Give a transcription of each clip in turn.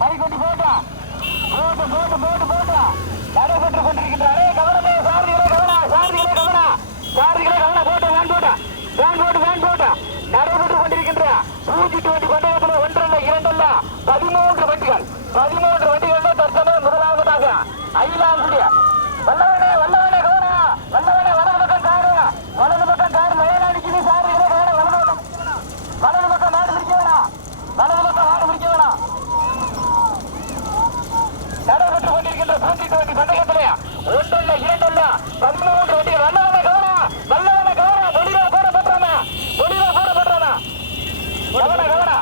மைகொட்டி போட்டா நடைபெற்றுக் கொண்டிருக்கின்றாரே. கவனமே சாரதிகளே கவனா போட்டா வேன் போட்டா நடைபெற்றுக் கொண்டிருக்கின்ற 120 பந்தயத்தில் ஒன்றல்ல இரண்டல்ல 13 வண்டிகள் தற்சமயம் முதலாவதாக ஐலாங்குடி வல்லவனே கவனா வலது பக்கம் காரு லைனா நிக்குது. சாரதிகளே கவனா வலது பக்கம் மாடு பிடிக்க வேணாம் நடைபெற்றுக் கொண்டிருக்கின்ற 120 பந்தயத்திலே ஒன்றல்ல இரண்டல்ல 13 வண்டிகள். வல்லவனே கவனா முடிவா போட பண்றானா கவனா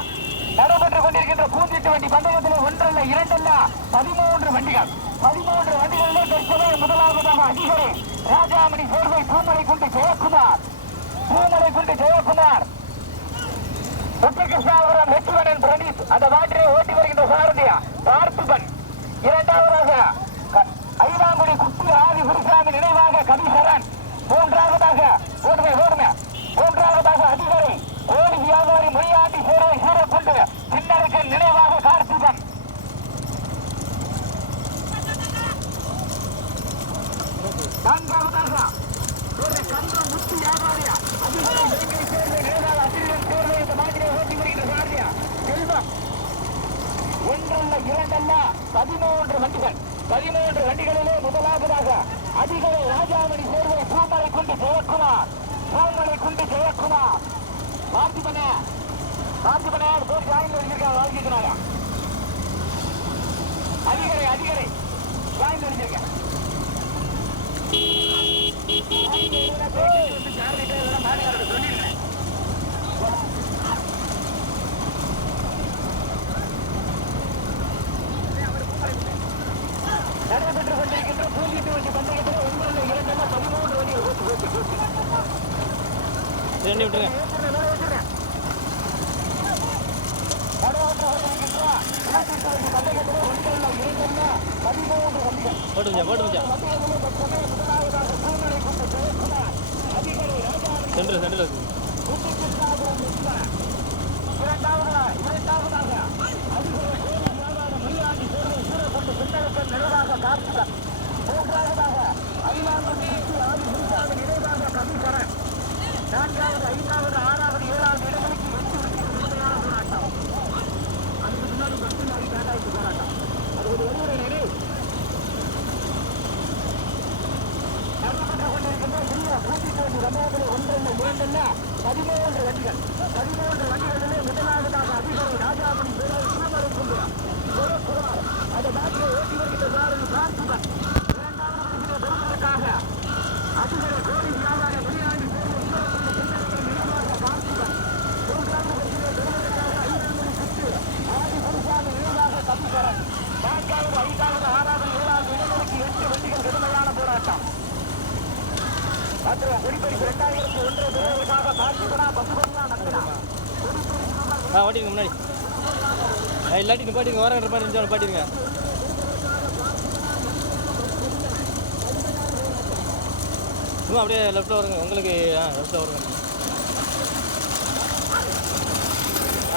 நடைபெற்றுக் கொண்டிருக்கின்ற 120 பந்தயத்திலே ஒன்றல்ல இரண்டல்ல 13 வண்டிகளிலே தற்சமயம் முதலாவதாக அதிகாரி ராஜாமணி சேர்வை பூமலை குண்டு ஜெயக்குமார் முத்துகிருஷ்ணாபுரம் லட்சுமணன் பிரணீத் அந்த வாட்டினை ஓட்டி வருகின்ற சாரதியா பார்த்திபன். இரண்டாவதாக ஐலாங்குடி குத்து ஆதி குருசாமி நினைவாக கவிசரன். மூன்றாவதாக அதிகாரி கோழி வியாபாரி மொழியாண்டி சேர்வை சூரக்குண்டு பின்னருக்கு நினைவாக கார்த்திகன். நான்காவதாக ஒரு கந்த முத்து வியாபாரியா அதிகாரி இலங்கை சேர்வை நினைவாக அதிரன் சேர்வை இந்த மாட்டினை ஓட்டி வருகின்ற சாரதியா செல்வம். ஒன்றல்ல இரண்டல்ல 13 வண்டிகளிலே முதலாவதாக அதிகாரி ராஜாமணி சேர்வை பூமலை குண்டு ஜெயக்குமார் பார்த்திபனே போய் ஜாயின் வச்சிருக்காங்க வாழ்க்கைக்குனாங்க அதிகாரி ஜாயின் வச்சிருக்கேன் சொல்லிடுறேன். நடைபெற்றுக் கொண்டிருக்கின்ற 120 பந்தயத்தில் 9 2 13 வண்டிகள் விட்டுருங்க. நான்காவது 5வது 6வது 7வது இடங்களுக்கு 8 போராட்டம். அதுக்கு முன்னாடி 10 நாள் கேட்டாய்க்கு போராட்டம். அது ஒரு ஒருவரை நெறி நடந்து கொண்டிருக்கின்ற சிறிய 120 சமயத்தில் 1 2 13 வண்டிகள் 13 வண்டிகளிலே முதலாவதாக அதிகாரி ராஜாமணி பூமலை குண்டு ஜெயக்குமார் அந்த பேட்டரை ஓட்டி வருகின்ற சாரதி பார்த்திபன். இரண்டாவது பெறுவதற்காக அதிகாரி கோடி வியாபாரி மொழியாண்டி நான்காவது 5வது 6வது 7வது இடங்களுக்கு 8 வண்டிகள் கடுமையான போராட்டம். மற்றும் குடிப்பரிசு 2001 பெறுவதற்காக பார்த்திபனா பசுபதியா நம்பினா ஓட்டிங்க முன்னாடி இல்லாட்டி நிப்பாட்டிங்க ஓரம் நிப்பாட்டிங்க. அப்படியே லெஃப்ட்டில் வருங்க உங்களுக்கு. லெஃப்ட்டில் வருங்க.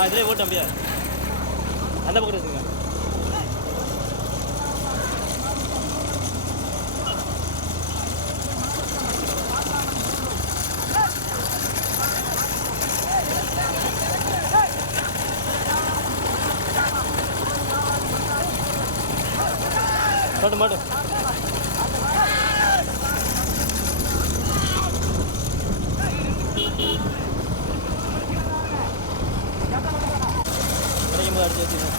இதிலே ஓட்டு அப்படியா அந்த பக்கம் இருக்குங்க. மாட்டு அடுத்து வச்சுங்க.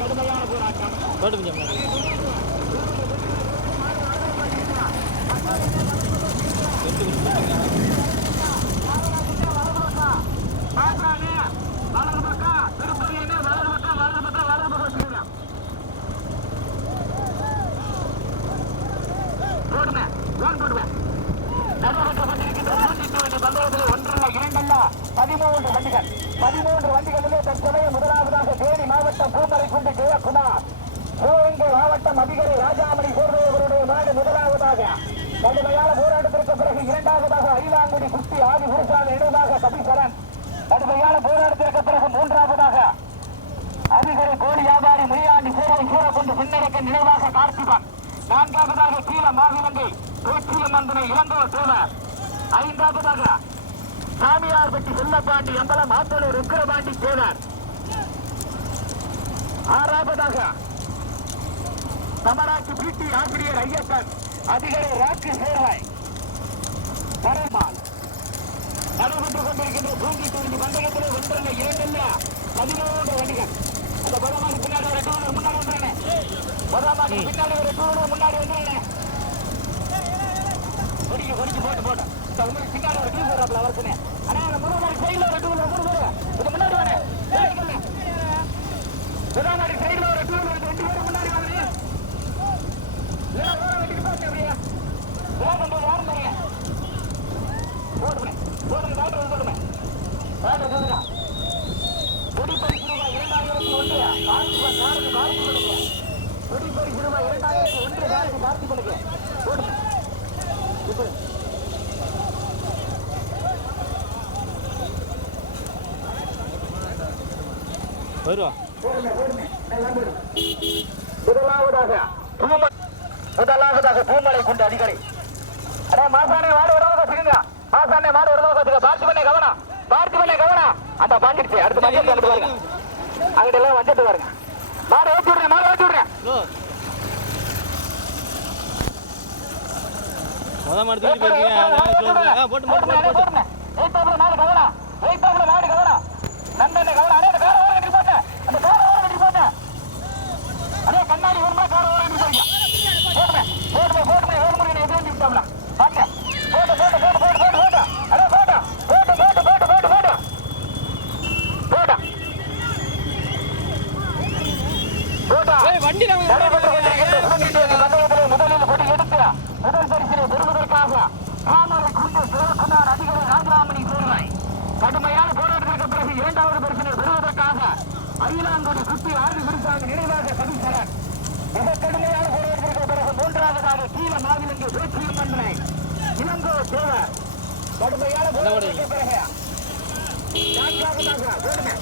கடுமையான போராட்டம். 13 வண்டிகள் 13 வண்டிகளிலே தற்சமயம் முதலாவதாக தேனி மாவட்டம் பூமரைக்குண்டு ஜெயக்குமார், சிவகங்கை மாவட்டம் அபிகரை ராஜாமணி சேர்ந்தவர்களுடைய நாடு முதலாவதாக கடுமையான போராட்டத்திற்கு பிறகு இரண்டாவதாக அயிலாங்குடி குஸ்தி ஆதி குருசாமி நினைவாக கபிசரன், கடுமையான போராட்டத்திற்கு பிறகு மூன்றாவதாக அதிகரை கோடி வியாபாரி முனியாண்டி சேவை சூரக்குண்டு சின்னரக்க நினைவாக கார்த்திகன், நான்காவதாக கீழ மாவிலங்கை தோற்றியம்மந்தனை இளங்கோர் தேவர், ஐந்தாவதாக சாமியார்பட்டி செல்லப்பாண்டி அம்பலம் ஆத்தலூர் ருக்கிரபாண்டி தேவர், ஆறாவதாக தமராட்சி பிடி ஆசிரியர் ஐயப்பன் அதிகரை ராக்கு சேர்வாய் பரமால் நடைபெற்றுக் கொண்டிருக்கின்ற தூங்கி தூங்கி பந்தயத்திலே ஒன்றல்ல இரண்டல்ல 13 வண்டிகள். அந்த பதமாடி பின்னாடி ஒரு டூலர் முன்னாடி வந்துடுறேன், பதமாடி பின்னாடி ஒரு டூலர் முன்னாடி வந்துடுறேன், கொடிக்கு போட்டு உங்களுக்கு பின்னாடி ஒரு டூலர் அப்பல வருஷனே. ஆனா அந்த முன்னாடி சைடுல ஒரு டூலர் இது முன்னாடி வானே பதமாடி சைடுல ஒரு டூலர் 2 பேர் முன்னாடி வாங்க. அப்படியே யாரும் பாருங்க போடுமே டாக்டர் சொல்லுமே டாக்டர் சொல்லுங்க. கொடிப்பரிசு ரூபாய் 2001 கார்த்தி பண்ணுங்க. கொடிப்பரிசு ரூபாய் 2001 கார்த்தி பண்ணுங்க. போடுமே வருவா முதலாவதாக பூமலை கொண்டு அதிகாரி அடே மாசானே மாடு வரவங்க வச்சுக்கோங்க. மாசானே மாடு வரவங்க வச்சுக்க. பார்த்திபனே கவனம் அந்த பாண்டிடுச்சு. அடுத்த பஞ்சத்து அனுப்பி பாருங்க. அங்கிட்ட எல்லாம் வந்துட்டு பாருங்க. மாடு ஓட்டி விடுறேன். மாடு தூக்கி போயிருக்கீங்க. போட்டு மாடு கவனம் நந்தனை கவனம். அடே அந்த கார ஓரம் கட்டி போட்டேன். அடே கண்ணாடி வருமா கார ஓரம் கட்டி போறீங்க. போட்டுமே ஓடுமுறை எது வந்து விட்டாங்களா பாக்க போட்டு அடே போட்டா வண்டி முதலில் கொடி எடுத்து முதல் பரிசினை பெறுவதற்காக காமரை குண்டு சிவகுமார் அதிகாரி ராஜராமணி சேர்வாய் கடுமையான போராட்டத்திற்கு பிறகு இரண்டாவது பரிசினை பெறுவதற்காக அயிலாங்குடி குட்டி ஆதி குருசாமி நினைவாக கவிசரன் மிக கடுமையான போராட்டத்திற்கு பிறகு மூன்றாவதாக கீழ மாவிலங்கை தோற்றியம்மந்தனை இளங்கோர் தேவர் கடுமையான போராட்டத்திற்கு பிறகு நான்காவதாக போடுங்க.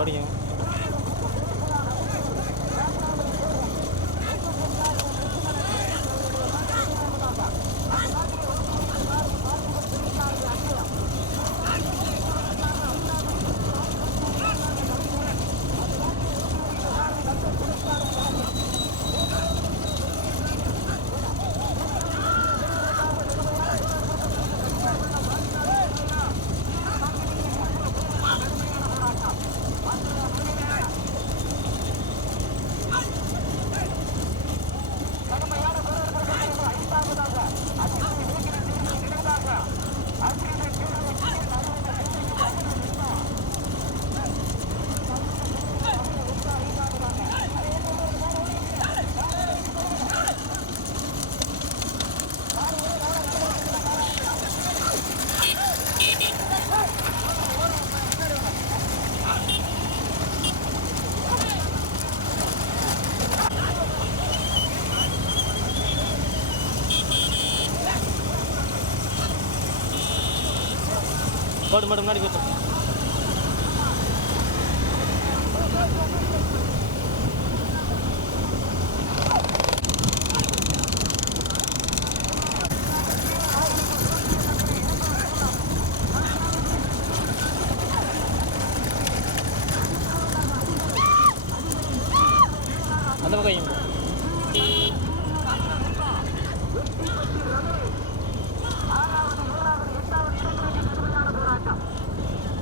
ஓடிங்க போட்டு முன்னாடி போட்டு அந்த பக்கம்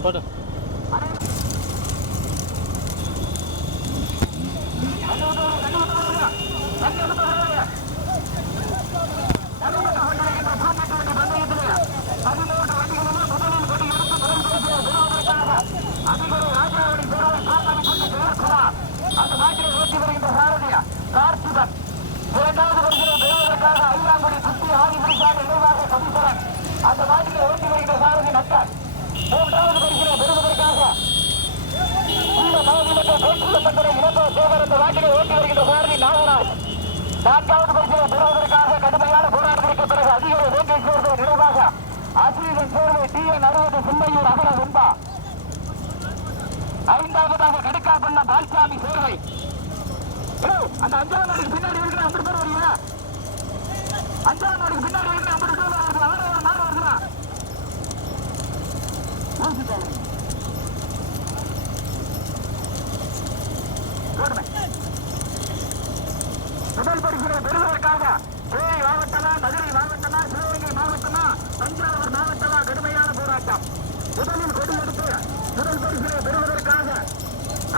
போட்டு அந்த மாட்டிலே ஓட்டி வருகிற சாரதி நட்டார். மூன்றாவது பரிசினை பெறுவதற்காக வாட்டிலே ஓட்டி வருகின்ற சாரதி நாகராஜ். நான்காவது பரிசினை பெறுவதற்காக கடுமையான போராட்டத்திற்கு பிறகு அதிகார வேங்கை சேர்வை நிறைவாக அஸ்ரீதன் சேர்வை TN60 சில்லையூர் அகர வெண்பா. ஐந்தாவதாக கடுக்காப்பண்ண பால்சாமி சேர்வை. அந்த அஞ்சாவது நாளைக்கு பின்னாடி இருக்கிற 50 பேர் வருவா. அஞ்சாவது நாளைக்கு பின்னாடி இருக்கிற 50 பேர் வருது. அவரை நாடு வருதுனா முதல் பரிசினை பெறுவதற்காக கோவை மாவட்டமா, மதுரை மாவட்டமா, சிவகங்கை மாவட்டமா, தஞ்சாவூர் மாவட்டமா கடுமையான போராட்டம். முதலில் கொடியெடுத்து முதல் பரிசினை பெறுவதற்காக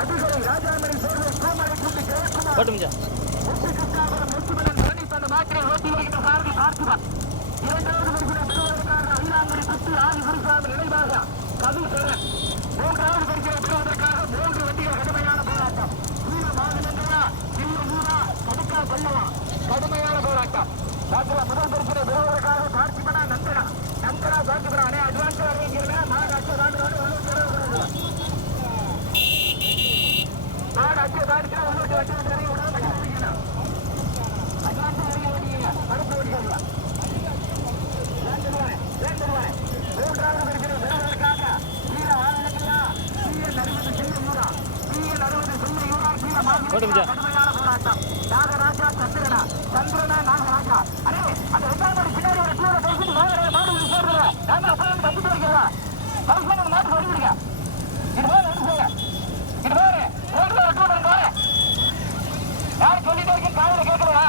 அதிகாரி ராஜாமணி சேர்வை கோமலை குட்டி ஜெயக்குமார் அந்த மாற்றினை ஓட்டி வருகின்ற சாரதி பார்த்திபன். இரண்டாவது பரிசினை பெறுவதற்காக ஐலாங்குடி குட்டி ஆதி குருசாமி நினைவாக கவிசரன். மூன்றாவது பரிசினை பெறுவதற்காக 3 வண்டிகள் கடுமையான போராட்டம். வீர மாநிலங்களா இல்ல ஊரா கடுக்கா கொள்ளவா கடுமையான போராட்டம். முதல் பரிசினை பெறுவதற்காக பார்த்திபனா நந்தனா பார்த்திபனா அனே அட்வான்ஸ் அறிவிக்கிறேன். மாடு அச்சு தாண்டு மாடு அச்சு தாண்டினா உள்ளூட்டு வட்டி அட்வான்ஸ் அறிவிக்கிறீங்க கருத்து ஓடிக்கிறீங்க. மூன்றாவது பரிசினை பெறுவதற்காக வீர மாநிலங்களா TN60 சில்லையூரா கீழ மாநில கடுமையான போராட்டம். நாகராஜா சந்திரனா நாகராஜா. அடே அந்த ரெண்டாவது பின்னாடி ஒரு டூரை பேசிட்டு மாடு சேர்றல நான் அப்பதான் கட்டிட்டு இருக்கா பரிசு மாட்டு வருவீங்க. இது வேற எடுத்துங்க. இது வேற ஒரு டூர் போற யார் சொல்லிட்டு இருக்கீங்க காலையில கேட்கலையா?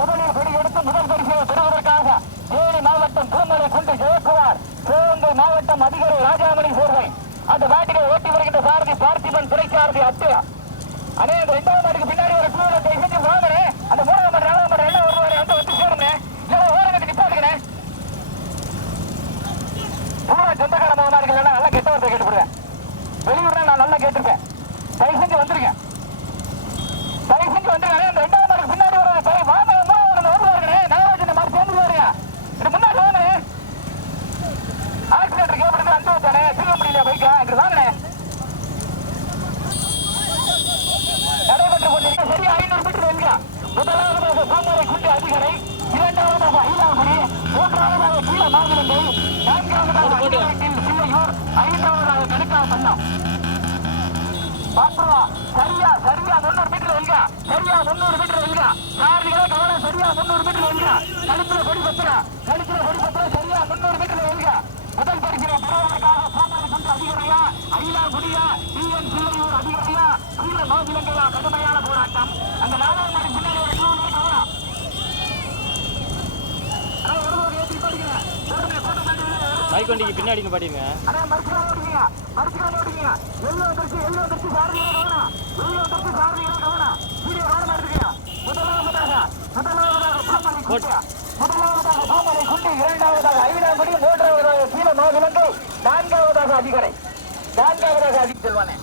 முதலில் கொடி எடுத்து முதல் பரிசை பெறுவதற்காக தேனி மாவட்டம் கோமலை குண்டு ஜெயக்குமார், சிவகங்கை மாவட்டம் அதிகாரி ராஜாமணி சேர்வை. அந்த வாட்டிலே ஓட்டி வருகின்ற சாரதி பார்த்திபன், துறை சாரதி அத்தியா. அதே அந்த 2வது மாட்டுக்கு பின்னாடி ஒரு டூலை செஞ்சு வாங்குறேன். அந்த 3ஆம் மாடு 4ஆம் மாடு எல்லாம் வருவாரு வந்து சேருங்க. இல்லை ஓரங்கட்டி நிப்பாட்டுக்கிறேன். பூரா சொந்தக்கார மாமார்கள் எல்லாம் நல்லா கெட்ட வார்த்தை கேட்டுப்படுவேன். வெளியூர்ல நான் நல்லா கேட்டிருப்பேன். தயவு செஞ்சு வந்துருங்க. தயவு செஞ்சு வந்துருங்க. அந்த 2ஆம் மாட்டுக்கு பின்னாடி ஒரு வாங்க வருவாருங்க. நாகராஜன் மாதிரி சேர்ந்து வருங்க. இது முன்னாடி வாங்க. ஆக்சிடென்ட் கேட்படுறது அந்த தானே தூக்க முடியல பைக்கா என்று வாங்கினேன். நடைபெற்றுக் கொண்டிருக்க சரியா 500 மீட்டர் வெல்க. முதலாவதாக கோமலை குண்டு அதிகாரி, இரண்டாவதாக ஐலாங்குடி, மூன்றாவதாக கீழ மாநிலங்கள், நான்காவதாக அடிவாரத்தில் சில்லையூர், ஐந்தாவதாக கடுக்கா பள்ளம். பாத்துவா சரியா 300 மீட்டர் வெல்க. சரியா 300 மீட்டர் வெல்க. சாரதிகளே கவனம். சரியா 300 மீட்டர் வெல்க. கழுத்துல கொடி பத்திரா சரியா 300 மீட்டர் வெல்க. முதல் பரிசினை பெறுவதற்காக கோமலை குண்டு அதிகாரியா, ஐலாங்குடியா, TN சில்லையூர் அதிகாரியா, கீழ மாநிலங்களா கடுமையான போராட்டம். அந்த 4ஆம் மாடு பின்னாடி ஒரு டூர் கவனம். பைக் வண்டிக்கு பின்னாடி பாட்டிங்க. முதலாவதாக கோமலை குண்டு, இரண்டாவதாக ஐலாங்குடி, மூன்றாவதாக கீழ மாநிலங்கள், நான்காவதாக அதிகாரி செல்வானே.